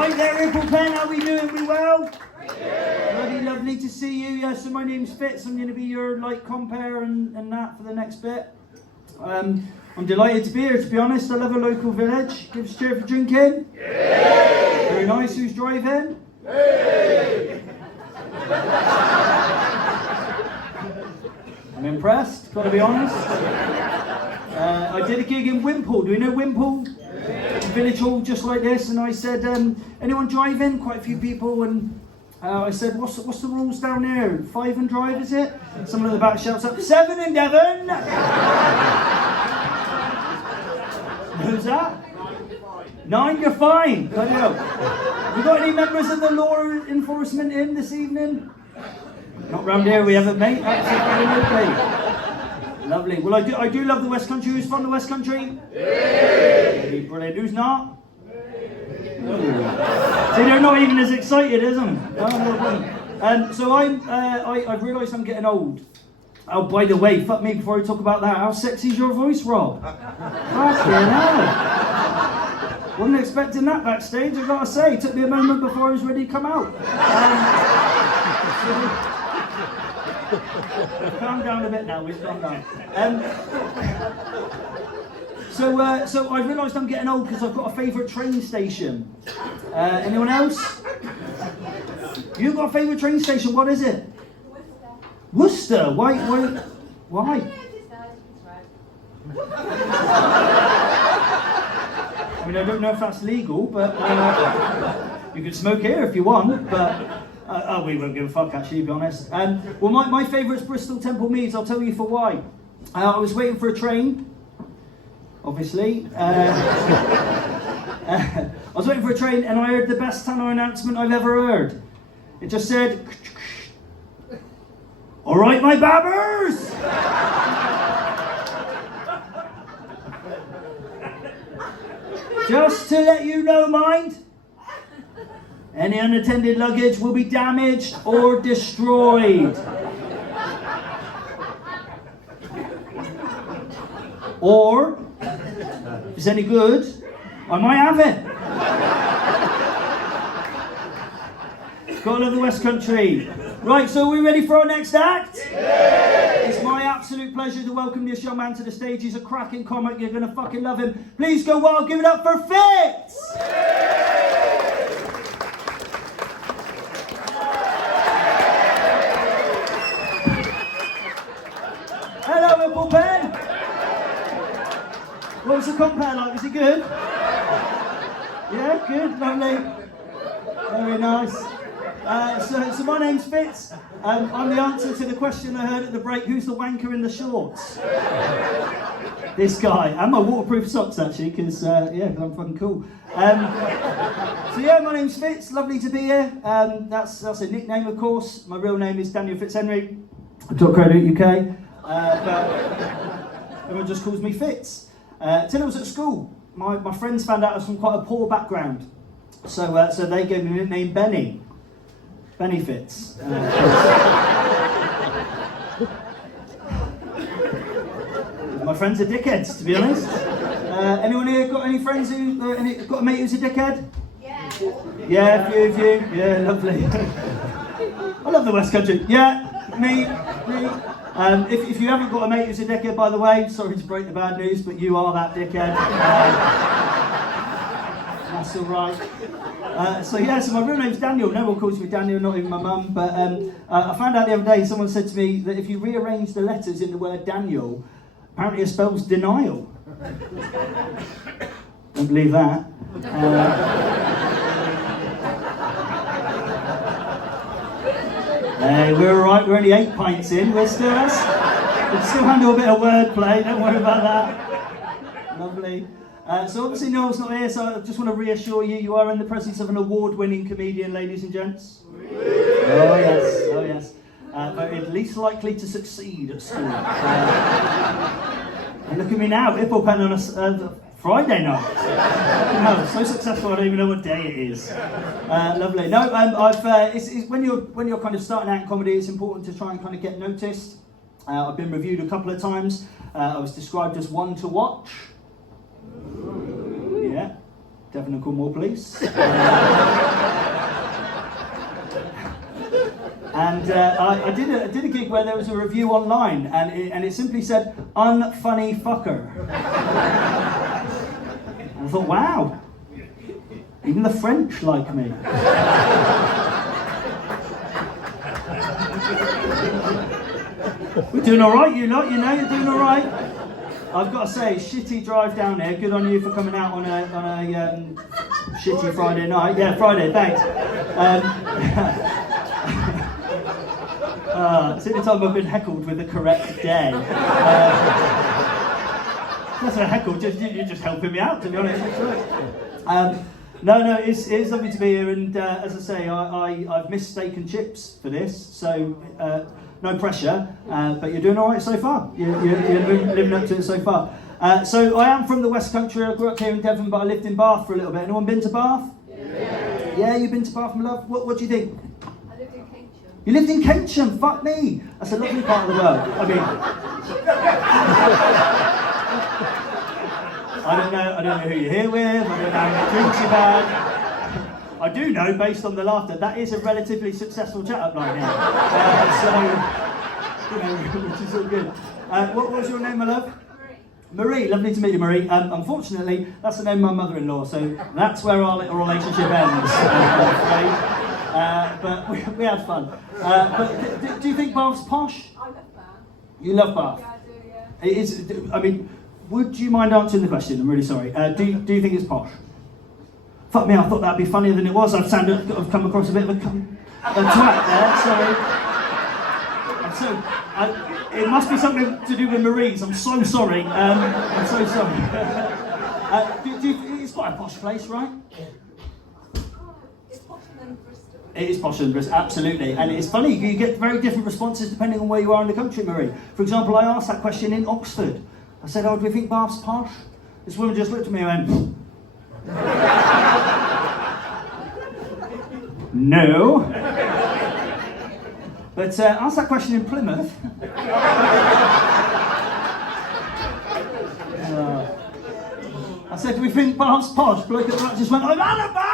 Right there, Ipplepen, how we doing? We well? Bloody lovely to see you. Yeah, so my name's Fitz. I'm going to be your compere and that for the next bit. I'm delighted to be here, to be honest. I love a local village. Give us a cheer for drinking. Yay! Very nice. Who's driving? Yay! I'm impressed, got to be honest. I did a gig in Wimpole. Do you know Wimpole? It's a village hall just like this, and I said, anyone driving? Quite a few people, and I said, what's the rules down there? 5 and drive, is it? Someone at the back shouts up, 7 in Devon! Who's that? 9, you're fine. Bloody hell. We got any members of the law enforcement in this evening? Not round here, we haven't, mate. Absolutely. Lovely. Well, I do love the West Country. Who's from the West Country? Yay! Brilliant. Who's not? See, they're not even as excited as them. So I've realised I'm getting old. Oh, by the way, fuck me before I talk about that. How sexy is your voice, Rob? Fucking hell. Wasn't expecting that backstage, I've got to say. It took me a moment before I was ready to come out. Calm down a bit now, we've calmed down. So I realised I'm getting old because I've got a favourite train station. Anyone else? You've got a favourite train station, what is it? Worcester. Why? I mean, I don't know if that's legal, but you can smoke here if you want, but we won't give a fuck, actually, to be honest. Well, my favourite's Bristol Temple Meads. I'll tell you for why. I was waiting for a train, obviously. I was waiting for a train, and I heard the best tannoy announcement I've ever heard. It just said, "All right, my babbers!" Just to let you know, mind, any unattended luggage will be damaged or destroyed. Or, if it's any good, I might have it. Gotta love the West Country. Right, so are we ready for our next act? Yay! It's my absolute pleasure to welcome this young man to the stage. He's a cracking comic. You're going to fucking love him. Please go wild. Give it up for Fitz! Hello, Ipplepen. What was the compare like? Was it good? Yeah, good, lovely. Very nice. So my name's Fitz. I'm the answer to the question I heard at the break, who's the wanker in the shorts? This guy. And my waterproof socks, actually, because I'm fucking cool. My name's Fitz. Lovely to be here. That's a nickname, of course. My real name is Daniel Fitzhenry. .co.uk. But everyone just calls me Fitz. Till I was at school, my friends found out I was from quite a poor background. So they gave me the nickname Benny. Benny Fitz. My friends are dickheads, to be honest. Anyone here got any friends who got a mate who's a dickhead? Yeah. Yeah, a few of you. Yeah, lovely. I love the West Country. Yeah, me. If you haven't got a mate who's a dickhead, by the way, sorry to break the bad news, but you are that dickhead. That's all right. So my real name's Daniel. No one calls me Daniel, not even my mum. But I found out the other day, someone said to me that if you rearrange the letters in the word Daniel, apparently it spells denial. Don't believe that. Hey, we're all right. We're only 8 pints in. We can still handle a bit of wordplay. Don't worry about that. Lovely. So obviously Noel's not here, so I just want to reassure you, you are in the presence of an award-winning comedian, ladies and gents. Oh yes. Voted least likely to succeed at school. And look at me now, Ipplepen on a Friday night. No, so successful I don't even know what day it is. Lovely. No, when you're kind of starting out in comedy, it's important to try and kind of get noticed. I've been reviewed a couple of times. I was described as one to watch. Yeah. Devon and Cornwall Police. And I did a gig where there was a review online, and it simply said, unfunny fucker. And I thought, wow, even the French like me. We're doing all right, you lot, you know, you're doing all right. I've got to say, shitty drive down here. Good on you for coming out on a shitty Friday night. Yeah, Friday, thanks. It's the only time I've been heckled with the correct day. That's a heckle, you're just helping me out, to be honest. No, it's lovely to be here, and as I say, I've missed steak and chips for this, so no pressure, but you're doing all right so far. You're living up to it so far. So I am from the West Country. I grew up here in Devon, but I lived in Bath for a little bit. Anyone been to Bath? Yeah. Yeah, you've been to Bath, my love? What do you think? I lived in Keynsham. You lived in Keynsham? Fuck me. That's a lovely part of the world. I mean, I don't know who you're here with. I don't know how many drinks you've had. I do know, based on the laughter, that is a relatively successful chat-up line here. Which is all good. What was your name, my love? Marie, lovely to meet you, Marie. Unfortunately, that's the name of my mother-in-law, so that's where our little relationship ends. But we had fun. But do you think Bath's posh? I love Bath. You love Bath? Yeah, I do, yeah. It is. I mean, would you mind answering the question? I'm really sorry. Do you think it's posh? Fuck me, I thought that'd be funnier than it was. I've come across a bit of a twat there. Sorry. It must be something to do with Marie's. I'm so sorry. I'm so sorry. It's quite a posh place, right? It's posher than Bristol. It is posher than Bristol, absolutely. And it's funny, you get very different responses depending on where you are in the country, Marie. For example, I asked that question in Oxford. I said, do you think Bath's posh? This woman just looked at me and went, no. But ask that question in Plymouth. I said, do we think Bath's posh? Bloke at the back just went, I'm out of Bath!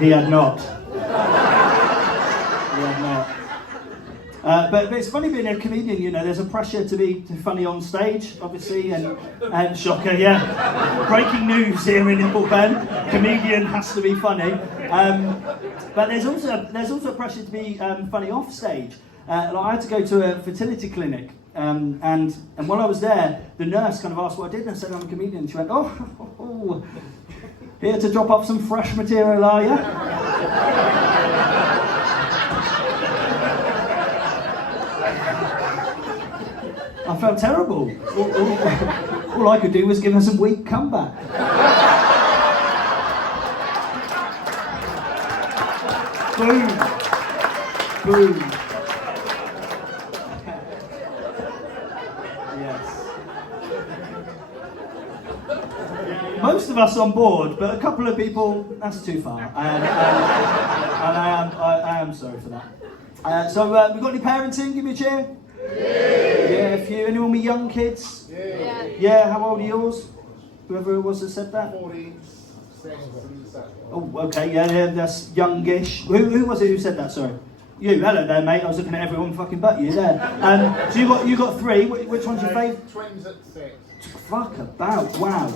He had not. But it's funny being a comedian, you know, there's a pressure to be funny on stage, obviously, and shocker, yeah. Breaking news here in Ipplepen, comedian has to be funny. But there's also a pressure to be funny off stage. I had to go to a fertility clinic, and while I was there, the nurse kind of asked what I did, and I said I'm a comedian. She went, oh, here to drop off some fresh material, are you? I felt terrible. All I could do was give her some weak comeback. Boom. Boom. Yes. Most of us on board, but a couple of people, that's too far. And I am sorry for that. So we've got any parents in? Give me a cheer. Yeah, a few. Anyone with young kids? Yeah. Yeah, how old are yours? Whoever it was that said that? 46. Oh, okay, yeah, that's youngish. Who was it who said that, sorry? You, hello there, mate. I was looking at everyone fucking but you there. So you got three. Which one's your favourite? Twins at 6. Fuck about, wow.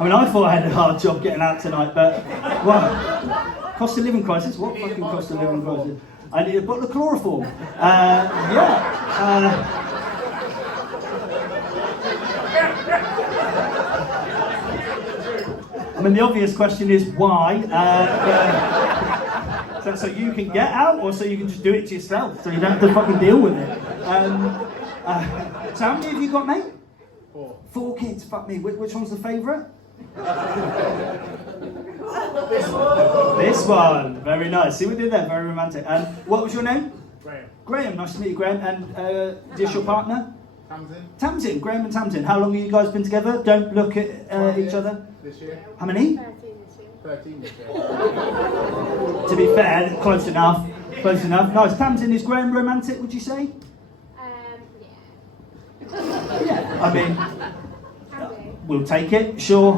I mean, I thought I had a hard job getting out tonight, but, wow. Cost of living crisis? What fucking cost of living crisis? I need a bottle of chloroform. I mean, the obvious question is why? So you can get out, or so you can just do it to yourself, so you don't have to fucking deal with it. So how many have you got, mate? 4. 4 kids, fuck me. Which one's the favourite? This one, very nice. See what we did there, very romantic. And what was your name? Graham. Graham, nice to meet you, Graham. And just your partner? Tamsin. Tamsin, Graham and Tamsin. How long have you guys been together? Don't look at each other. This year. How many? 13 this year. 13 years. To be fair, close enough. Close enough. Nice. Tamsin, is Graham romantic, would you say? Yeah. I mean, Can be. we'll take it, sure.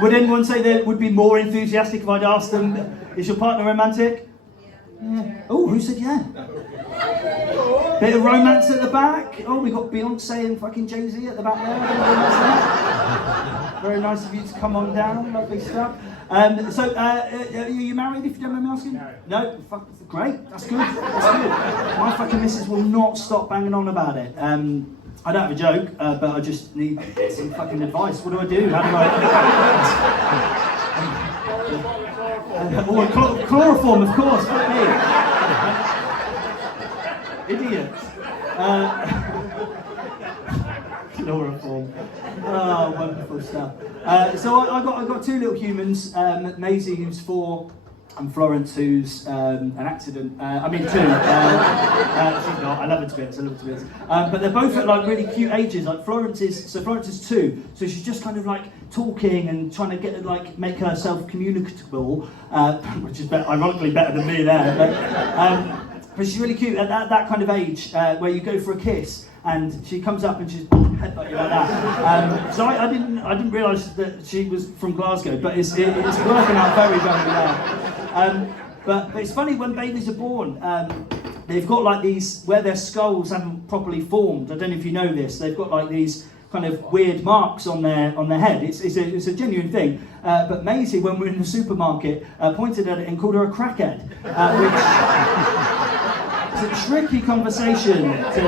Would anyone say they would be more enthusiastic if I'd asked them, is your partner romantic? Yeah. Oh, who said yeah? Bit of romance at the back. Oh, we got Beyonce and fucking Jay-Z at the back there. Very nice of you to come on down. Lovely stuff. Are you married, if you don't mind me asking? No. No? Fuck, great. That's good. That's good. My fucking missus will not stop banging on about it. I don't have a joke, but I just need some fucking advice. What do I do? How do I... Chloroform, of course. Fuck me. Idiots. Chloroform. Oh, wonderful stuff. So I got two little humans, Maisie, who's 4, and Florence, who's an accident. Two. She's not. I love her to bits. But they're both at like really cute ages. Like Florence is 2, so she's just kind of like talking and trying to make herself communicable, which is ironically better than me there. But she's really cute at that kind of age where you go for a kiss and she comes up and she's headbutt you like that. So I didn't realise that she was from Glasgow, but it's working out very, very well. But it's funny when babies are born. They've got like these where their skulls haven't properly formed. I don't know if you know this. They've got like these kind of weird marks on their head. It's a genuine thing. But Maisie, when we were in the supermarket, pointed at it and called her a crackhead, which is a tricky conversation to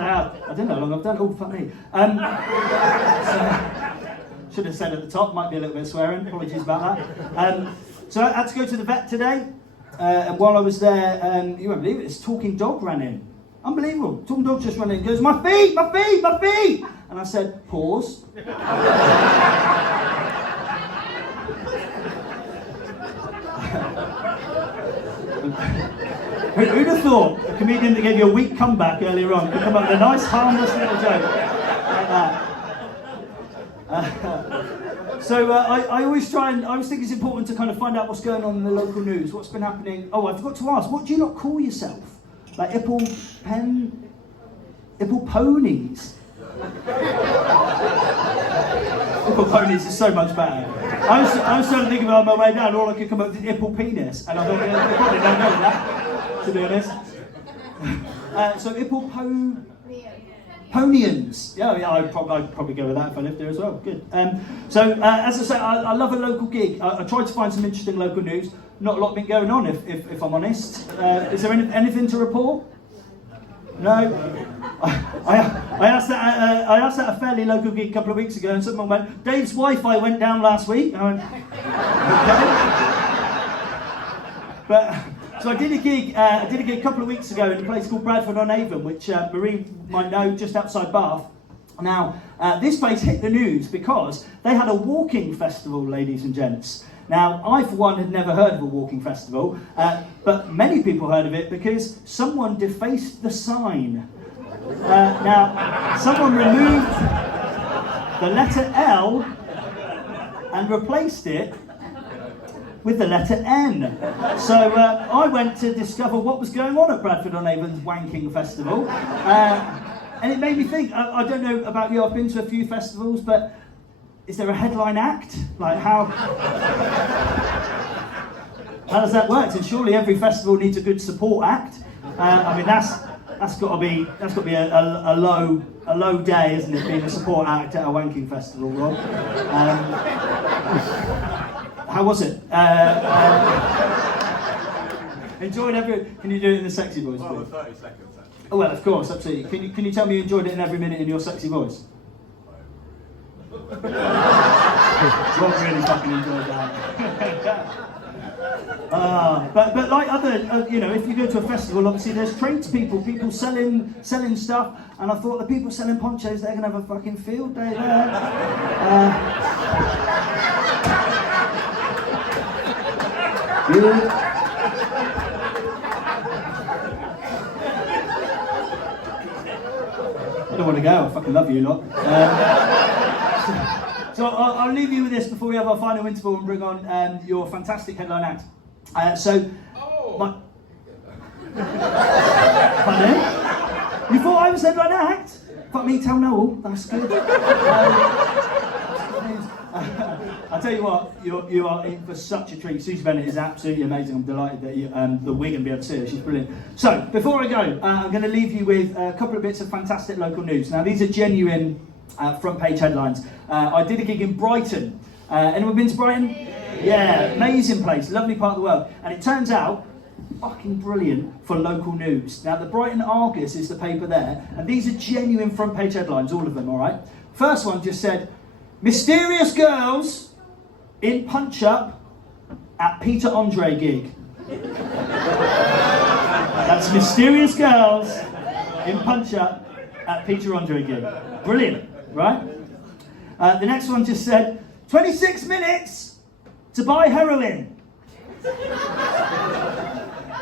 have. I don't know how long I've done. Oh, fuck me. Should have said at the top. Might be a little bit of swearing. Apologies about that. So I had to go to the vet today, and while I was there, you won't believe it, this talking dog ran in. Unbelievable. Talking dog just ran in and goes, my feet! And I said, pause. Who'd have thought a comedian that gave you a weak comeback earlier on could come up with a nice, harmless little joke like that? I always think it's important to kind of find out what's going on in the local news, what's been happening. Oh, I forgot to ask, what do you not call yourself? Like Ippleponies? Ippleponies is so much better. I was trying to think about my way down, all I could come up with is Ipplepenis, and I thought, they probably don't know that, to be honest. So Ippleponians. Yeah, I'd probably go with that if I lived there as well. Good. As I say, I love a local gig. I tried to find some interesting local news. Not a lot been going on, if I'm honest. Is there anything to report? No. I asked that at a fairly local gig a couple of weeks ago, and someone went, Dave's Wi-Fi went down last week. I went, okay. But so I did a gig a couple of weeks ago in a place called Bradford-on-Avon, which Marie might know, just outside Bath. Now, this place hit the news because they had a walking festival, ladies and gents. Now, I, for one, had never heard of a walking festival, but many people heard of it because someone defaced the sign. Now, someone removed the letter L and replaced it with the letter N. So I went to discover what was going on at Bradford-on-Avon's wanking festival, and it made me think. I don't know about you, I've been to a few festivals, but is there a headline act? Like how does that work? And surely every festival needs a good support act. I mean that's got to be a low day, isn't it? Being a support act at a wanking festival, Rob. How was it? Enjoyed every. Can you do it in the sexy voice? Well, with 30 seconds. Actually. Oh well, of course, absolutely. Can you tell me you enjoyed it in every minute in your sexy voice? Rob really fucking enjoyed that. But like other, if you go to a festival, obviously there's tradespeople, people selling stuff, and I thought the people selling ponchos, they're gonna have a fucking field day there. Good. I don't want to go. I fucking love you lot. So I'll leave you with this before we have our final interval and bring on your fantastic headline act. Pardon? You thought I was headline act? Fuck me, tell Noel. That's good. I'll tell you what, you are in for such a treat. Susie Bennett is absolutely amazing. I'm delighted that you, the wig and be able to see her. She's brilliant. So, before I go, I'm going to leave you with a couple of bits of fantastic local news. Now, these are genuine front page headlines. I did a gig in Brighton. Anyone been to Brighton? Yeah, amazing place, lovely part of the world. And it turns out, fucking brilliant for local news. Now, the Brighton Argus is the paper there, and these are genuine front page headlines, all of them, all right? First one just said, mysterious girls in punch-up at Peter Andre gig. That's mysterious girls in punch-up at Peter Andre gig. Brilliant, right? The next one just said, 26 minutes to buy heroin.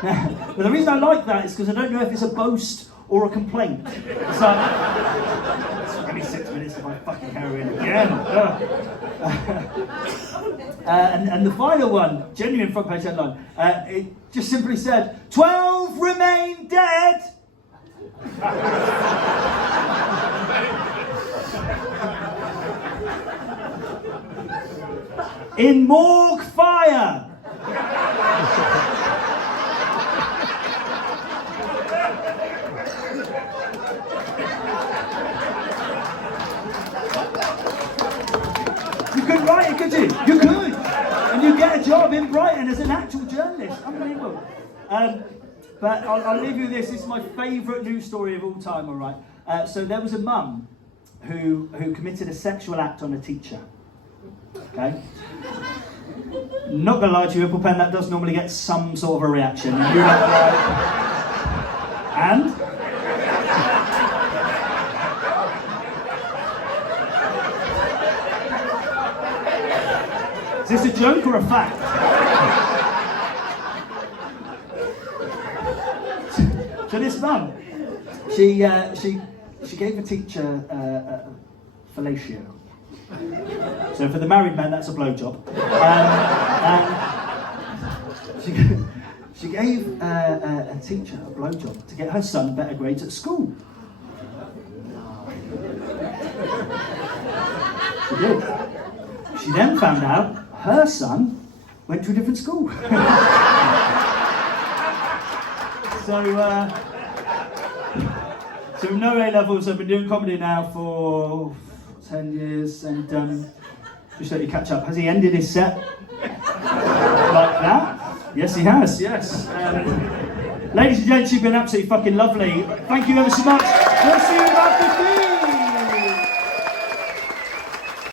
Now, the reason I like that is because I don't know if it's a boast or a complaint. It's like, 26 minutes to buy fucking heroin again. And the final one, genuine front page headline, it just simply said, 12 remain dead. In morgue fire. You could write it, could you? You could. And you get a job in Brighton as an actual journalist. Unbelievable. But I'll leave you with this. This is my favourite news story of all time, all right? So there was a mum who committed a sexual act on a teacher. Okay? Not going to lie to you, Ipplepen, that does normally get some sort of a reaction. And you're like, and? Is this a joke or a fact? So this mum, she gave a teacher fellatio. So for the married men, that's a blowjob. She gave a teacher a blowjob to get her son better grades at school. She did. She then found out her son went to a different school. So no A-levels, I've been doing comedy now for 10 years, and just let you catch up. Has he ended his set like that? Yes, he has, yes. Ladies and gents, you've been absolutely fucking lovely. Thank you ever so much. We'll see you in about 15